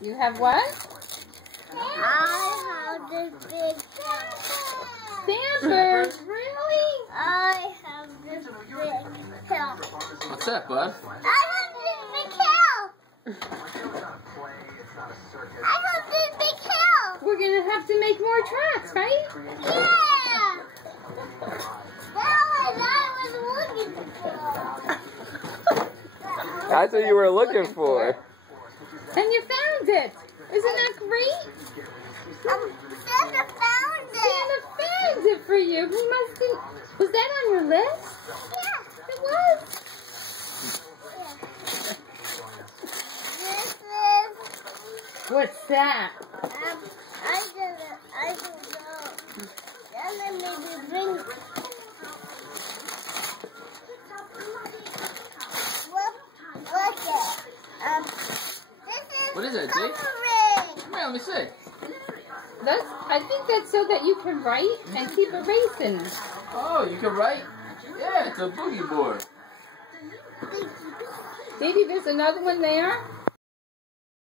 You have what? I have this big Stamper. Really? I have this big cow. What's that, bud? I have this big cow. I have this big cow. We're going to have to make more tracks, right? Yeah. That was looking for. That's what you were looking for. And you found it. Isn't that great? Santa found it. Santa found it for you. He must have... Was that on your list? Yeah. It was. This is. What's that? I don't know. Then maybe bring. What's it? This is. What is it, Jake? Coloring. Come here, let me see. I think that's so that you can write and keep erasing. Oh, you can write? Yeah, it's a boogie board. Baby, there's another one there.